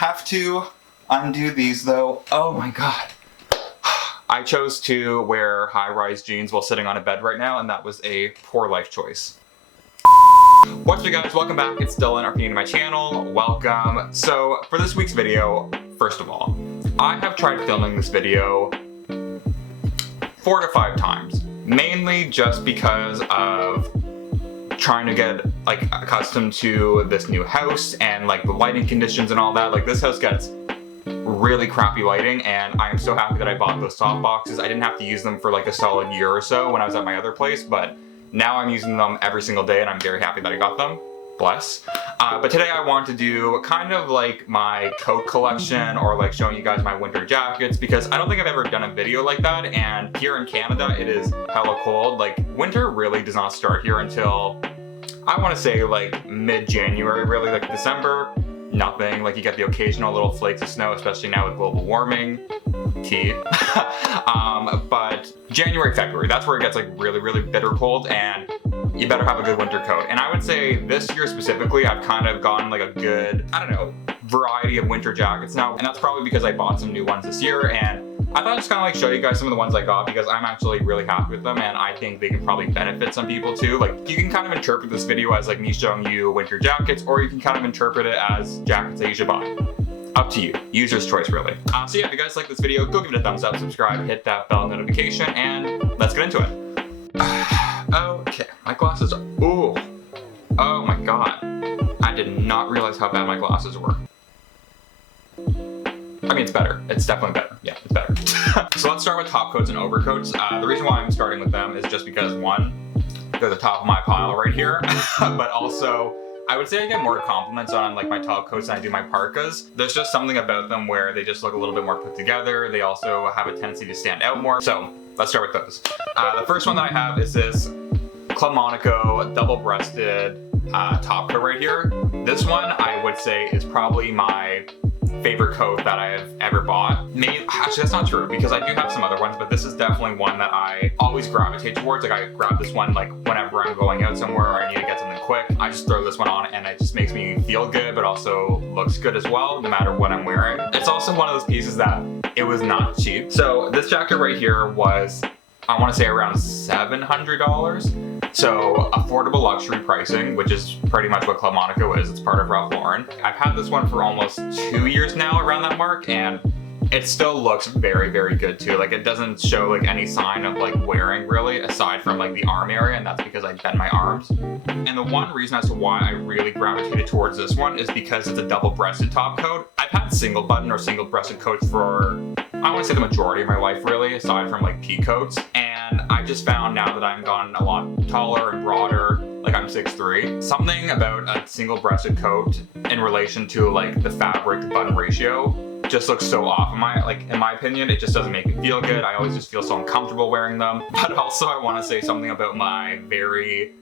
have to undo these though. Oh my god. I chose to wear high-rise jeans while sitting on a bed right now, and that was a poor life choice. What's up guys, welcome back. It's Dylan, or if you're new to my channel, welcome. So for this week's video, first of all, I have tried filming this video 4 to 5 times, mainly just because of trying to get like accustomed to this new house and like the lighting conditions and all that. Like this house gets really crappy lighting, and I am so happy that I bought those soft boxes. I didn't have to use them for like a solid year or so when I was at my other place, but now I'm using them every single day and I'm very happy that I got them. Bless. But today I want to do kind of like my coat collection, or like showing you guys my winter jackets, because I don't think I've ever done a video like that, and here in Canada it is hella cold. Like winter really does not start here until I want to say like mid-January, really. Like December, nothing. Like you get the occasional little flakes of snow, especially now with global warming. Tea. But January, February, that's where it gets like really bitter cold, and you better have a good winter coat. And I would say this year specifically, I've kind of gotten like a good, I don't know, variety of winter jackets now, and that's probably because I bought some new ones this year, and I thought I'd just kind of like show you guys some of the ones I got, because I'm actually really happy with them, and I think they can probably benefit some people too. Like you can kind of interpret this video as like me showing you winter jackets, or you can kind of interpret it as jackets that you should buy. Up to you, user's choice really. So yeah, if you guys like this video, go give it a thumbs up, subscribe, hit that bell notification, and let's get into it. Okay, my glasses are, ooh, oh my god. I did not realize how bad my glasses were. I mean, it's better. It's definitely better. Yeah, it's better. So let's start with top coats and overcoats. The reason why I'm starting with them is just because, one, they're the top of my pile right here, but also, I would say I get more compliments on like my top coats than I do my parkas. There's just something about them where they just look a little bit more put together. They also have a tendency to stand out more. So let's start with those. The first one that I have is this Club Monaco double-breasted top coat right here. This one I would say is probably my favorite coat that I have ever bought. Maybe, actually that's not true, because I do have some other ones, but this is definitely one that I always gravitate towards. Like I grab this one like whenever I'm going out somewhere or I need to get something quick. I just throw this one on and it just makes me feel good, but also looks good as well, no matter what I'm wearing. It's also one of those pieces that it was not cheap. So this jacket right here was, I want to say around $700. So affordable luxury pricing, which is pretty much what Club Monaco is. It's part of Ralph Lauren. I've had this one for almost 2 years now, around that mark, and it still looks very good too. Like it doesn't show like any sign of like wearing really, aside from like the arm area, and that's because I bend my arms. And the one reason as to why I really gravitated towards this one is because it's a double-breasted top coat. I've had single button or single breasted coats for, I want to say the majority of my life really, aside from like pea coats. And I just found now that I've gotten a lot taller and broader, like I'm 6'3", something about a single breasted coat in relation to like the fabric to button ratio just looks so off. In my opinion, it just doesn't make me feel good. I always just feel so uncomfortable wearing them. But also I want to say something about my very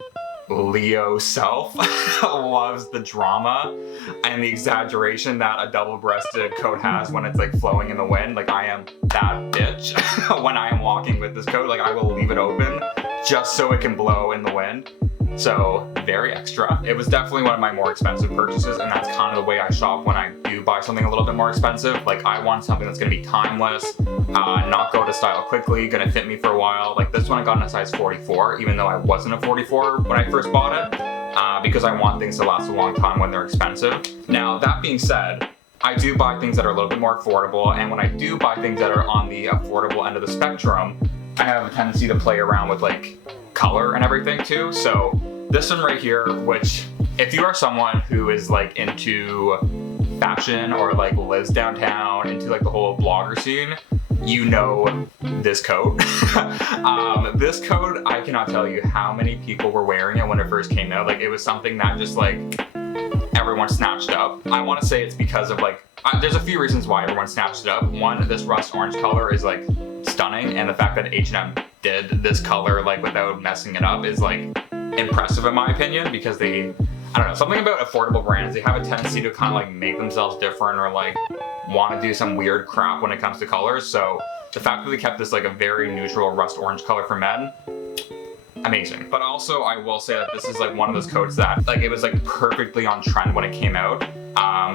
Leo self loves the drama and the exaggeration that a double-breasted coat has when it's like flowing in the wind. Like I am that bitch when I am walking with this coat. Like I will leave it open just so it can blow in the wind. So very extra. It was definitely one of my more expensive purchases, and that's kind of the way I shop when I do buy something a little bit more expensive. Like I want something that's gonna be timeless, not go to style quickly, gonna fit me for a while. Like this one I got in a size 44, even though I wasn't a 44 when I first bought it, because I want things to last a long time when they're expensive. Now that being said, I do buy things that are a little bit more affordable, and when I do buy things that are on the affordable end of the spectrum, I have a tendency to play around with like color and everything too. So this one right here, which if you are someone who is like into fashion or like lives downtown, into like the whole blogger scene, you know this coat. This coat, I cannot tell you how many people were wearing it when it first came out. Like it was something that just like everyone snatched up. I want to say it's because of like, there's a few reasons why everyone snatched it up. One, this rust orange color is like stunning, and the fact that H&M did this color like without messing it up is like impressive in my opinion, because they, I don't know, something about affordable brands, they have a tendency to kind of like make themselves different or like want to do some weird crap when it comes to colors. So the fact that they kept this like a very neutral rust orange color for men, amazing. But also I will say that this is like one of those coats that like it was like perfectly on trend when it came out.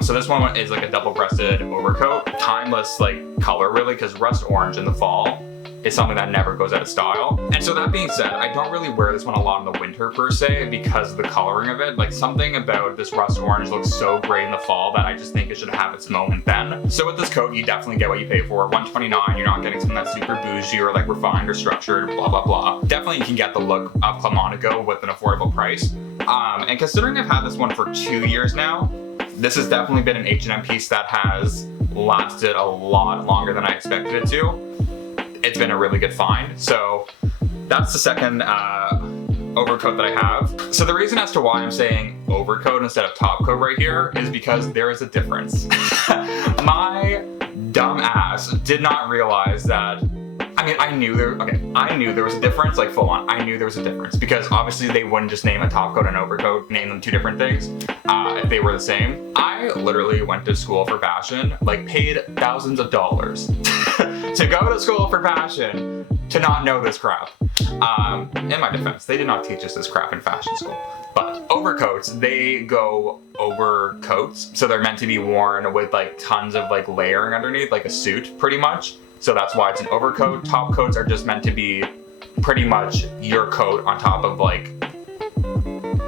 So this one is like a double-breasted overcoat, timeless like color really, because rust orange in the fall is something that never goes out of style. And so that being said, I don't really wear this one a lot in the winter per se because of the coloring of it. Like something about this rust orange looks so great in the fall that I just think it should have its moment then. So with this coat, you definitely get what you pay for. $129, you're not getting something that's super bougie or like refined or structured, blah, blah, blah. Definitely you can get the look of Clemonico with an affordable price. And considering I've had this one for 2 years now, this has definitely been an H&M piece that has lasted a lot longer than I expected it to. It's been a really good find. So that's the second overcoat that I have. So the reason as to why I'm saying overcoat instead of top coat right here is because there is a difference. My dumb ass did not realize that. I mean, I knew there was a difference, like full on. I knew there was a difference because obviously they wouldn't just name a top coat and overcoat, name them two different things if they were the same. I literally went to school for fashion, like paid thousands of dollars to go to school for fashion to not know this crap. In my defense, they did not teach us this crap in fashion school. But overcoats, they go over coats, so they're meant to be worn with like tons of like layering underneath, like a suit pretty much. So that's why it's an overcoat. Top coats are just meant to be pretty much your coat on top of like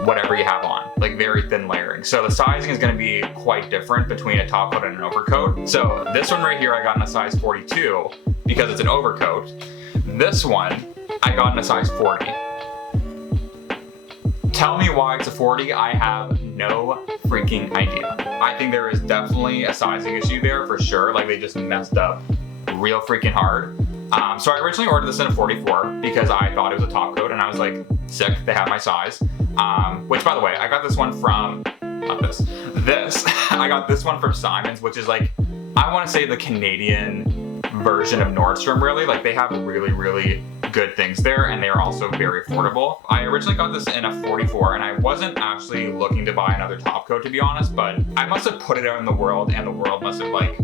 whatever you have on, like very thin layering. So the sizing is going to be quite different between a top coat and an overcoat. So this one right here I got in a size 42 because it's an overcoat. This one I got in a size 40. Tell me why it's a 40, I have no freaking idea. I think there is definitely a sizing issue there for sure, like they just messed up real freaking hard. So I originally ordered this in a 44 because I thought it was a top coat and I was like, sick, they have my size. Which by the way, I got this one from, not this, I got this one from Simon's, which is like, I want to say the Canadian version of Nordstrom really. Like they have really, really good things there and they are also very affordable. I originally got this in a 44 and I wasn't actually looking to buy another top coat to be honest, but I must have put it out in the world and the world must have like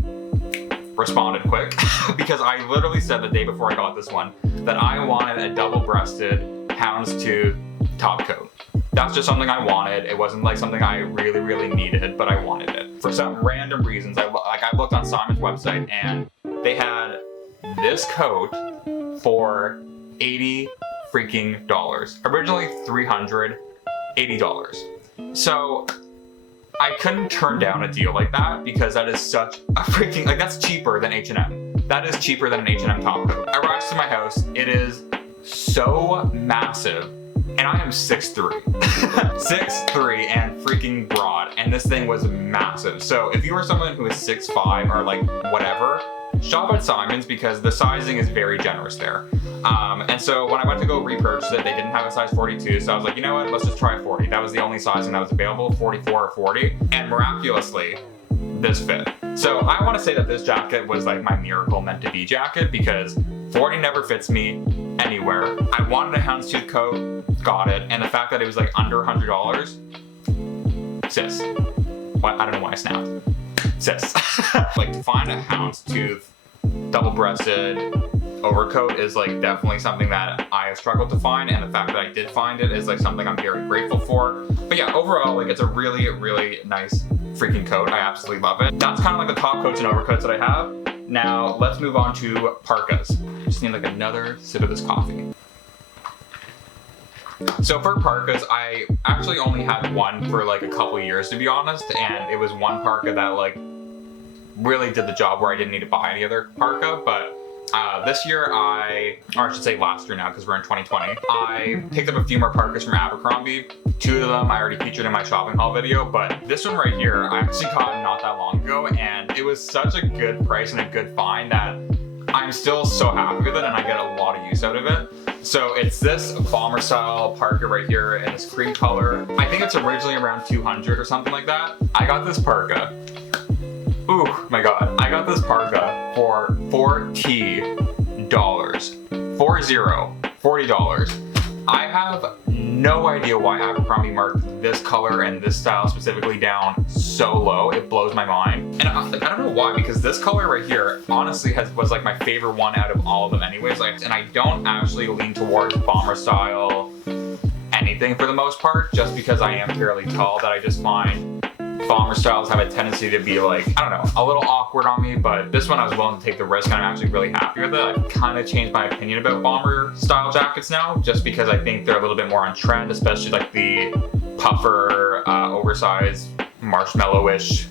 responded quick because I literally said the day before I got this one that I wanted a double-breasted houndstooth top coat. That's just something I wanted. It wasn't like something I really, really needed, but I wanted it. For some random reasons, I looked on Simon's website and they had this coat for $80 freaking dollars. Originally $380. So I couldn't turn down a deal like that because that is such a freaking, like that's cheaper than H&M. That is cheaper than an H&M top coat. Arrives to my house, it is so massive and I am 6'3". 6'3" and freaking broad and this thing was massive. So if you were someone who is 6'5" or like whatever, shop at Simon's because the sizing is very generous there. And so when I went to go repurchase it, they didn't have a size 42, so I was like, you know what, let's just try a 40. That was the only sizing that was available, 44 or 40, and miraculously, this fit. So I want to say that this jacket was like my miracle meant to be jacket because 40 never fits me anywhere. I wanted a houndstooth coat, got it, and the fact that it was like under $100, sis. What? I don't know why I snapped. Sis. Like to find a houndstooth double-breasted overcoat is like definitely something that I have struggled to find, and the fact that I did find it is like something I'm very grateful for. But yeah, overall, like it's a really, really nice freaking coat. I absolutely love it. That's kind of like the top coats and overcoats that I have. Now let's move on to Parkas. Just need like another sip of this coffee. So for Parkas, I actually only had one for like a couple years to be honest, and it was one parka that like really did the job where I didn't need to buy any other parka, but this year or I should say last year now because we're in 2020, I picked up a few more parkas from Abercrombie. 2 of them I already featured in my shopping haul video, but this one right here I actually got not that long ago and it was such a good price and a good find that I'm still so happy with it and I get a lot of use out of it. So it's this bomber style parka right here in this cream color. I think it's originally around 200 or something like that. I got this parka. Ooh, my God. I got this parka for $40. $40. I have no idea why Abercrombie marked this color and this style specifically down so low. It blows my mind. And I don't know Why? Because this color right here honestly was like my favorite one out of all of them anyways. Like, and I don't actually lean towards bomber style anything for the most part, just because I am fairly tall, that I just find bomber styles have a tendency to be like, I don't know, a little awkward on me. But this one I was willing to take the risk, and I'm actually really happy with it. I've kind of changed my opinion about bomber style jackets now, just because I think they're a little bit more on trend, especially like the puffer, oversized, marshmallow-ish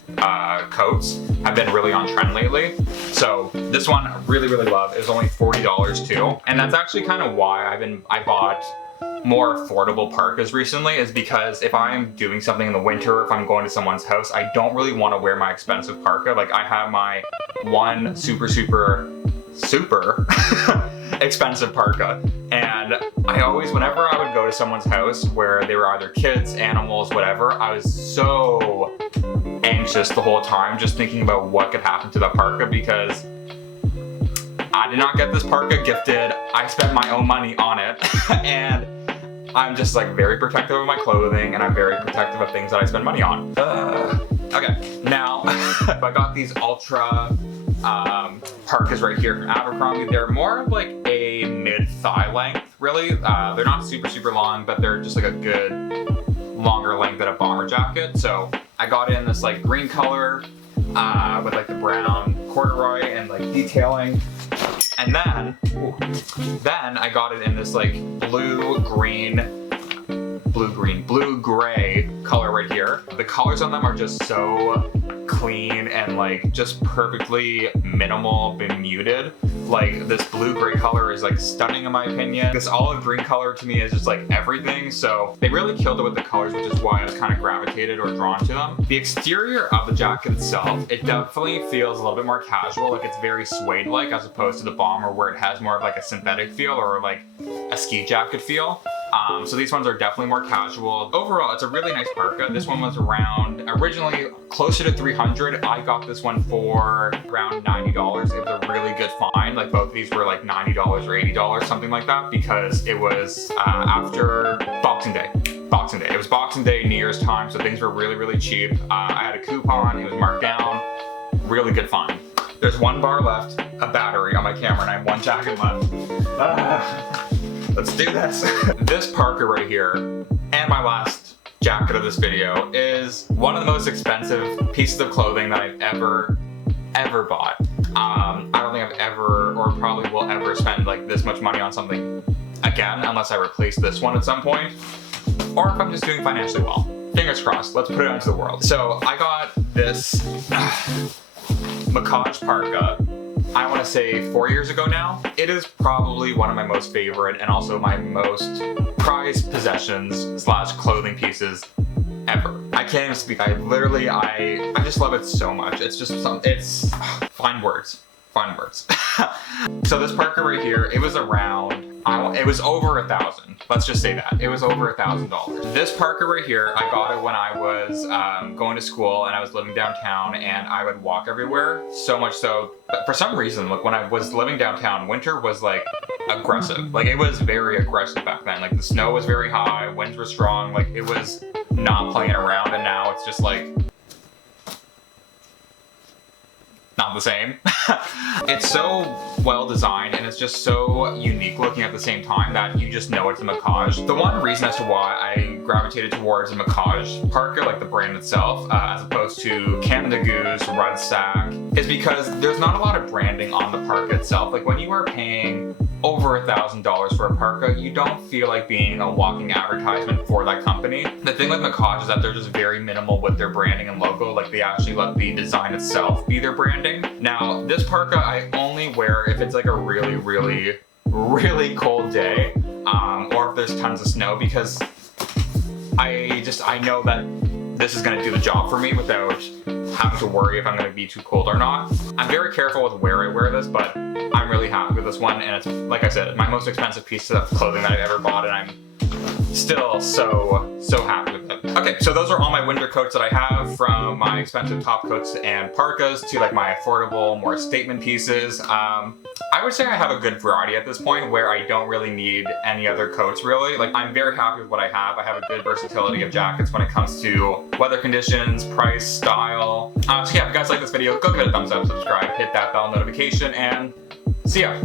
coats have been really on trend lately. So this one I really love. It was only $40 too, and that's actually kind of why I bought more affordable parkas recently, is because if I'm doing something in the winter, if I'm going to someone's house, I don't really want to wear my expensive parka. Like, I have my one super expensive parka, and I always, whenever I would go to someone's house where they were either kids, animals, whatever, I was so anxious the whole time just thinking about what could happen to that parka, because I did not get this parka gifted. I spent my own money on it and I'm just like very protective of my clothing, and I'm very protective of things that I spend money on. Okay, now I got these ultra parkas right here from Abercrombie. They're more of like a mid-thigh length, really. They're not super long, but they're just like a good longer length than a bomber jacket. So I got in this like green color with like the brown corduroy and like detailing. And then I got it in this like blue-gray color right here. The colors on them are just so clean and like just perfectly minimal, muted. Like, this blue-gray color is like stunning in my opinion. This olive green color to me is just like everything. So they really killed it with the colors, which is why I was kind of gravitated or drawn to them. The exterior of the jacket itself, it definitely feels a little bit more casual. Like, it's very suede-like, as opposed to the bomber where it has more of like a synthetic feel or like a ski jacket feel. So these ones are definitely more casual. Overall, it's a really nice parka. This one was originally closer to $300. I got this one for around $90. It was a really good find. Like, both of these were like $90 or $80, something like that, because it was after Boxing Day. It was Boxing Day, New Year's time, so things were really cheap. I had a coupon, it was marked down. Really good find. There's one bar left, a battery on my camera, and I have one jacket left. Let's do this. This parka right here, and my last jacket of this video, is one of the most expensive pieces of clothing that I've ever bought. I don't think I've ever, or probably will ever, spend like this much money on something again, unless I replace this one at some point, or if I'm just doing financially well. Fingers crossed, let's put it out into the world. So I got this Macaj parka, I want to say 4 years ago now. It is probably one of my most favorite and also my most prized possessions / clothing pieces ever. I can't even speak. I just love it so much. It's just it's fine words. So this parka right here, it was around, it was over $1,000. Let's just say that. It was over $1,000. This parka right here, I got it when I was going to school and I was living downtown, and I would walk everywhere. So much so, but for some reason, like, when I was living downtown, winter was like aggressive. Like, it was very aggressive back then. Like, the snow was very high, winds were strong, like, it was not playing around, and now it's just like not the same. It's so well designed and it's just so unique looking at the same time that you just know it's a Macaj. The one reason as to why I gravitated towards a Macaj parka, like the brand itself, as opposed to Canada Goose, Red Sack, is because there's not a lot of branding on the parka itself. Like, when you are paying over $1,000 for a parka, you don't feel like being a walking advertisement for that company. The thing with Macaj is that they're just very minimal with their branding and logo. Like, they actually let the design itself be their branding. Now, this parka I only wear if it's like a really cold day, or if there's tons of snow, because I know that this is gonna do the job for me without having to worry if I'm gonna be too cold or not. I'm very careful with where I wear this, but I'm really happy with this one, and it's, like I said, my most expensive piece of clothing that I've ever bought, and I'm still so happy with it. Okay, so those are all my winter coats that I have, from my expensive top coats and parkas to like my affordable, more statement pieces. I would say I have a good variety at this point where I don't really need any other coats really. Like, I'm very happy with what I have. I have a good versatility of jackets when it comes to weather conditions, price, style. So yeah, if you guys like this video, go give it a thumbs up, subscribe, hit that bell notification, and see ya.